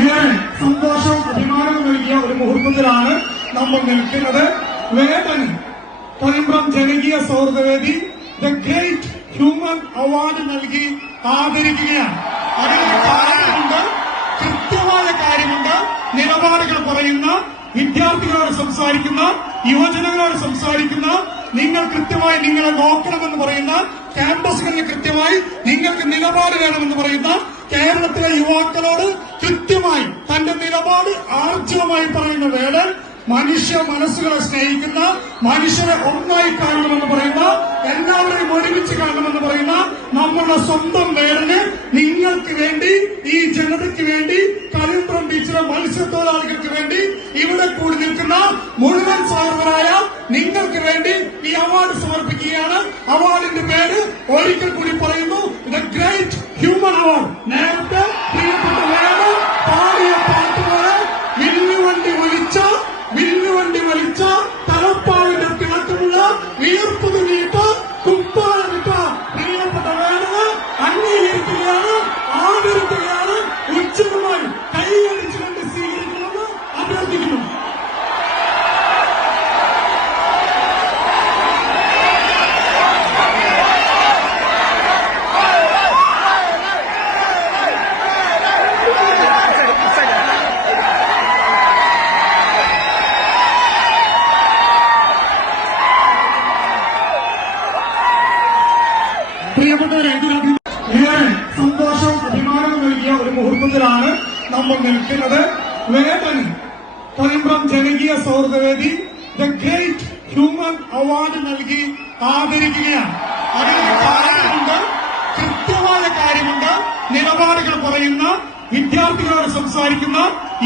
ഏറെ സന്തോഷം അഭിമാനവും നൽകിയ ഒരു മുഹൂർത്തത്തിലാണ് നമ്മൾ നിൽക്കുന്നത്. വേദന തലമ്പ്രം ജനകീയ സൗഹൃദവേദി ദ ഗ്രേറ്റ് ഹ്യൂമൻ അവാർഡ് നൽകി ആദരിക്കുകയാണ്. അതിന് കൃത്യമായ കാര്യമുണ്ട്. നിലപാടുകൾ പറയുന്ന വിദ്യാർത്ഥികളോട് സംസാരിക്കുന്ന യുവജനങ്ങളോട് സംസാരിക്കുന്ന നിങ്ങൾ കൃത്യമായി നിങ്ങളെ നോക്കണമെന്ന് പറയുന്ന ക്യാമ്പസുകളിൽ കൃത്യമായി നിങ്ങൾക്ക് നിലപാട് വേണമെന്ന് പറയുന്ന കേരളത്തിലെ യുവാക്കളോട് തന്റെ നിലപാട് ആർജവമായി പറയുന്ന വേടൻ മനുഷ്യ മനസ്സുകളെ സ്നേഹിക്കുന്ന മനുഷ്യരെ ഒന്നായി കാണണമെന്ന് പറയുന്ന എല്ലാവരെയും ഒരുമിച്ച് കാണണമെന്ന് പറയുന്ന നമ്മുടെ സ്വന്തം വേടന് നിങ്ങൾക്ക് വേണ്ടി ഈ ജനതയ്ക്ക് വേണ്ടി കരിമ്പ്രം ബീച്ചിലെ മത്സ്യത്തൊഴിലാളികൾക്ക് വേണ്ടി ഇവിടെ കൂടി നിൽക്കുന്ന മുഴുവൻ സാർവരായ നിങ്ങൾക്ക് വേണ്ടി ഈ അവാർഡ് സമർപ്പിക്കുകയാണ്. അവാർഡിന്റെ പേര് ഒരിക്കൽ കൂടി പറയുന്നു. ദ ഗ്രേറ്റ് ഹ്യൂമൻ അവാർഡ് നമ്മൾ നിൽക്കുന്നത് വേദന കൊയമ്പ്രം ജനകീയ സൗഹൃദവേദി ദ ഗ്രേറ്റ് ഹ്യൂമൻ അവാർഡ് നൽകി ആദരിക്കുകയാണ്. അതിന് കാര്യമുണ്ട് കൃത്യമായ കാര്യമുണ്ട്. നിലപാടുകൾ പറയുന്ന വിദ്യാർത്ഥികളോട് സംസാരിക്കുന്ന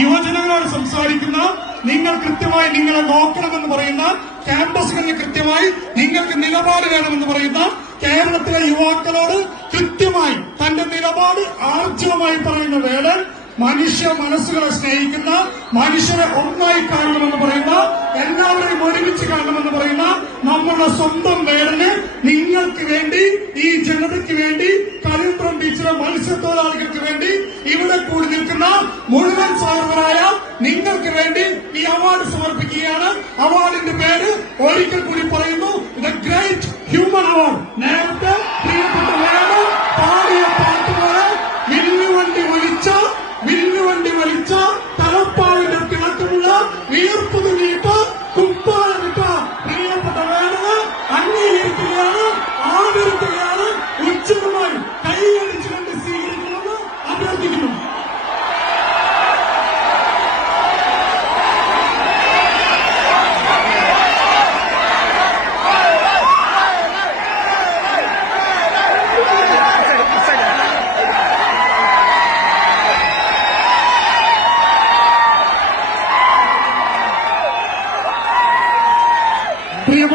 യുവജനങ്ങളോട് സംസാരിക്കുന്ന നിങ്ങൾ കൃത്യമായി നിങ്ങളെ നോക്കണമെന്ന് പറയുന്ന ക്യാമ്പസുകളിൽ കൃത്യമായി നിങ്ങൾക്ക് നിലപാട് വേണമെന്ന് പറയുന്ന കേരളത്തിലെ യുവാക്കളോട് കൃത്യമായി തന്റെ നിലപാട് ആർജവമായി പറയുന്ന വേടൻ മനുഷ്യ മനസ്സുകളെ സ്നേഹിക്കുന്ന മനുഷ്യരെ ഒന്നായി കാണണമെന്ന് പറയുന്ന എല്ലാവരെയും ഒരുമിച്ച് കാണണമെന്ന് പറയുന്ന നമ്മുടെ സ്വന്തം വേടന് നിങ്ങൾക്ക് വേണ്ടി ഈ ജനതയ്ക്ക് വേണ്ടി കരുത്രം ടീച്ചറെ മത്സ്യത്തൊഴിലാളികൾക്ക് വേണ്ടി ഇവിടെ കൂടി നിൽക്കുന്ന മുഴുവൻ സാർവരായ നിങ്ങൾക്ക് വേണ്ടി ഈ അവാർഡ് സമർപ്പിക്കുകയാണ്. അവാർഡിന്റെ പേര് ഒരിക്കൽ കൂടി പറയുന്നു the great human award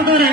jugadoras.